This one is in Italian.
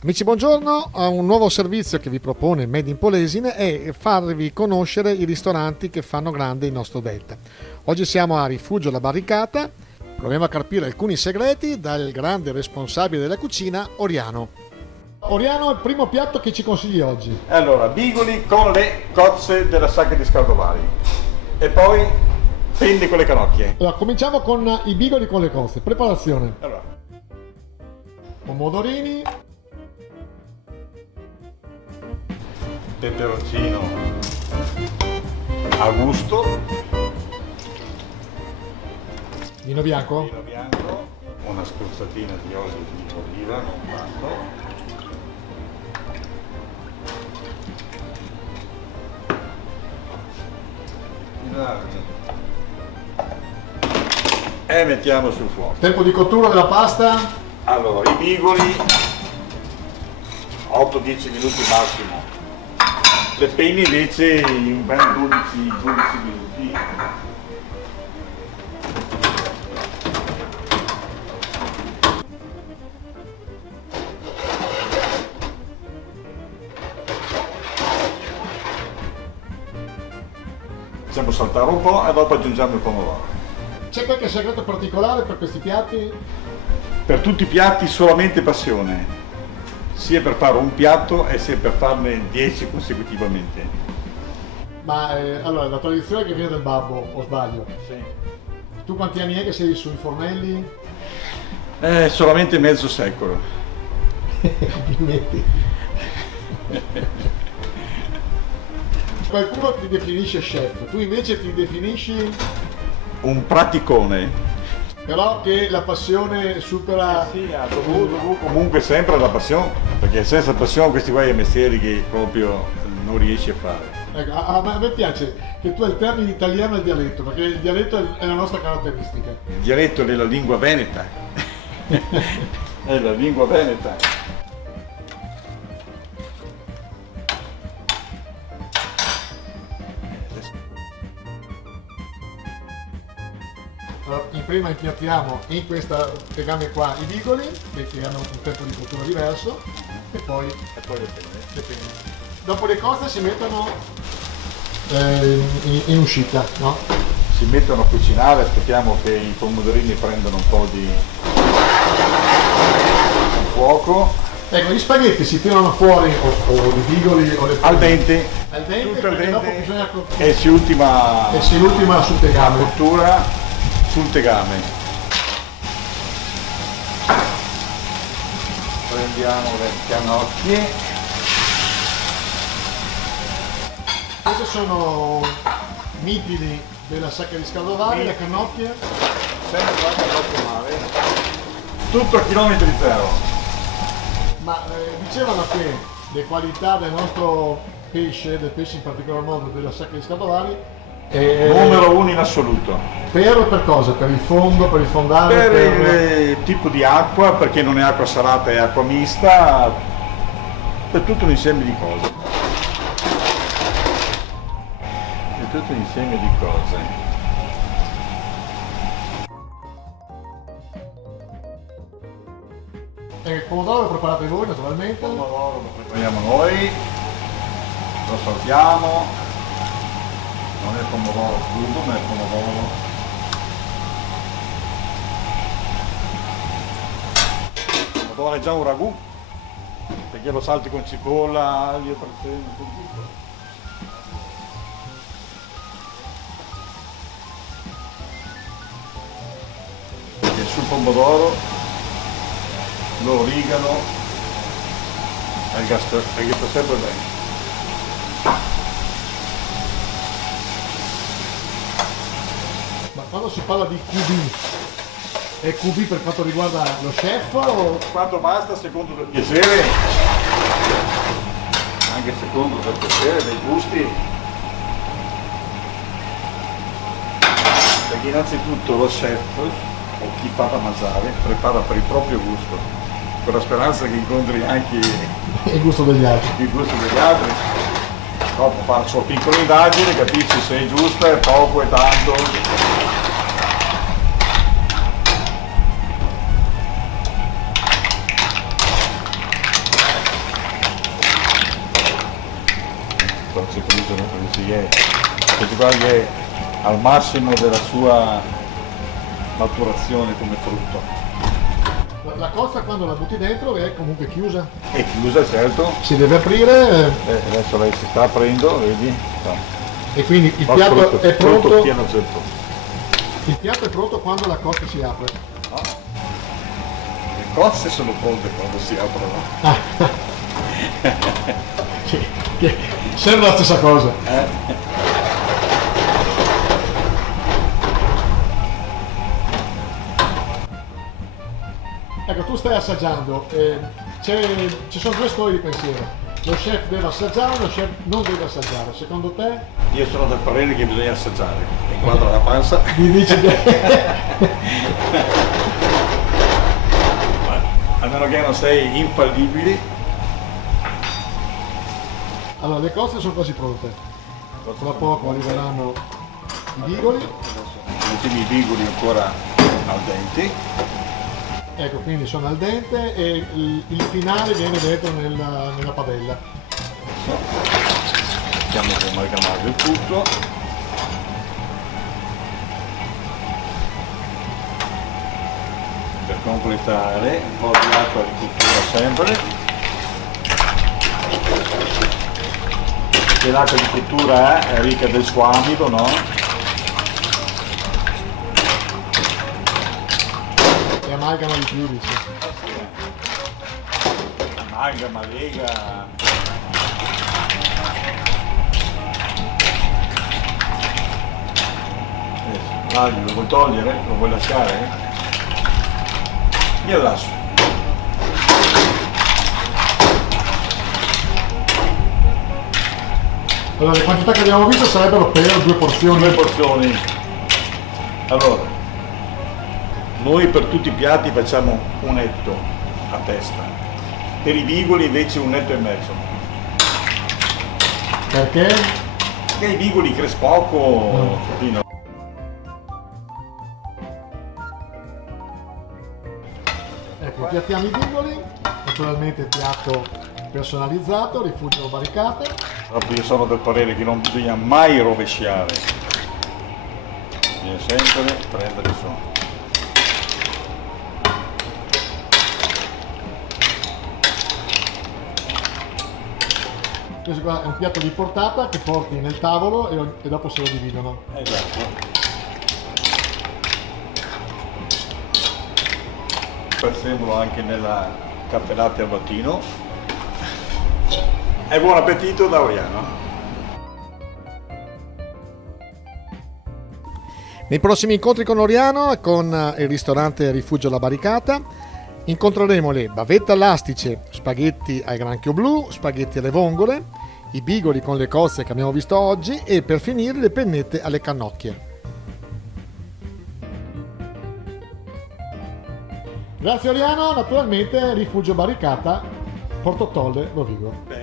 Amici, buongiorno. Un nuovo servizio che vi propone Made in Polesine è farvi conoscere i ristoranti che fanno grande il nostro delta. Oggi siamo a Rifugio La Barricata. Proviamo a capire alcuni segreti dal grande responsabile della cucina, Oriano. Oriano, il primo piatto che ci consigli oggi? Allora, bigoli con le cozze della sacca di Scaldovari e poi penny con le canocchie. Allora, cominciamo con i bigoli con le cozze. Preparazione. Allora, Pomodorini, peperoncino a gusto, vino bianco, vino bianco, una spruzzatina di olio di oliva, non tanto. E mettiamo sul fuoco. tempo di cottura della pasta, Allora, i bigoli 8-10 minuti massimo, le penne invece in un bel 12 minuti. Facciamo saltare un po' e dopo aggiungiamo il pomodoro. c'è qualche segreto particolare per questi piatti? Per tutti i piatti solamente passione, sia per fare un piatto e sia per farne 10 consecutivamente. Ma allora, la tradizione che viene dal babbo, o sbaglio? Sì. Tu quanti anni è che sei sui fornelli? Solamente mezzo secolo. Complimenti. Qualcuno ti definisce chef, tu invece ti definisci Un praticone. però che la passione supera... Sì, ha dovuto comunque sempre la passione, perché senza passione questi qua è mestieri che proprio non riesci a fare. Ecco, a me piace che tu alterni l'italiano e il dialetto, perché il dialetto è la nostra caratteristica. Il dialetto della lingua veneta. È la lingua veneta. Allora, in prima impiattiamo in questa tegame qua i bigoli, che hanno un tempo di cottura diverso, e poi E poi le penne. le penne. Dopo le cose si mettono in uscita, no? Si mettono a cucinare, aspettiamo che i pomodorini prendano un po' di fuoco. Ecco, gli spaghetti si tirano fuori, o i bigoli o le penne. Al dente, Al dente, tutto al perché dopo dente, bisogna e si ultima e si ultima sul la tegame. cottura sul tegame. Prendiamo le canocchie. Queste sono mipidi della sacca di Scaldovari, le canocchie. Sempre fatto troppo male. Tutto a chilometri zero. Ma dicevano che le qualità del nostro pesce, del pesce in particolar modo della sacca di Scaldovari, Numero uno in assoluto. per cosa? Per il fondo, per il fondale? Per il tipo di acqua, perché non è acqua salata, è acqua mista, per tutto un insieme di cose. Per tutto un insieme di cose. Il pomodoro lo preparate voi naturalmente. Il pomodoro lo prepariamo noi, lo saltiamo. Non è pomodoro crudo, ma è pomodoro. Il pomodoro è già un ragù, perché lo salti con cipolla, aglio, prezzemolo, con tutto. E sul pomodoro l'origano e il ghetta bene. Ma quando si parla di QB, è QB per quanto riguarda lo chef o... Quanto basta secondo il piacere, anche secondo il piacere dei gusti, perché innanzitutto lo chef o chi fa da mangiare prepara per il proprio gusto, con la speranza che incontri anche il gusto degli altri. il gusto degli altri. Dopo fa la sua piccola indagine, capisci se è giusta, è poco, è tanto. frutto, si produce questo qua è al massimo della sua maturazione come frutto. La cozza quando la butti dentro è comunque chiusa. È chiusa, certo. Si deve aprire. Adesso lei si sta aprendo, vedi? E quindi il Ma piatto è pronto. frutto pieno zeppo. Il piatto è pronto quando la cozza si apre. No? Le cozze sono pronte quando si aprono. Che sembra la stessa cosa. Ecco, tu stai assaggiando, ci sono due scuole di pensiero. Lo chef deve assaggiare, lo chef non deve assaggiare. Secondo te? Io sono del parere che bisogna assaggiare. Inquadra la panza. Mi dici che... Almeno che non sei infallibili. Allora, le cozze sono quasi pronte. Tra poco arriveranno i bigoli. Gli ultimi bigoli ancora al dente. Ecco, quindi sono al dente e il finale viene dentro nella padella. Mettiamo di amalgamare il tutto. Per completare un po' di acqua di cottura sempre. Che l'acqua di cottura è ricca del suo amido, no? E amalgama di più, dice. Amalgama, lega. L'aglio lo vuoi togliere? Lo vuoi lasciare? Io lascio. Allora, le quantità che abbiamo visto sarebbero per due porzioni. Due porzioni. Allora, noi per tutti i piatti facciamo un etto a testa. Per i bigoli invece un etto e mezzo. Perché? Perché i bigoli cresce poco. Fino. Ecco, piattiamo i bigoli, naturalmente piatto personalizzato, rifugio barricate. Proprio io sono del parere che non bisogna mai rovesciare. Bisogna sempre prendere su. Questo qua è un piatto di portata che porti nel tavolo e dopo se lo dividono. Esatto. Preferisco anche nella caffè latte al mattino. E buon appetito da Oriano. Nei prossimi incontri con Oriano, con il ristorante Rifugio La Barricata, incontreremo le bavette all'astice, spaghetti al granchio blu, spaghetti alle vongole, i bigoli con le cozze che abbiamo visto oggi e per finire le pennette alle cannocchie. Grazie Oriano, naturalmente Rifugio Barricata, Porto Tolle, Rovigo.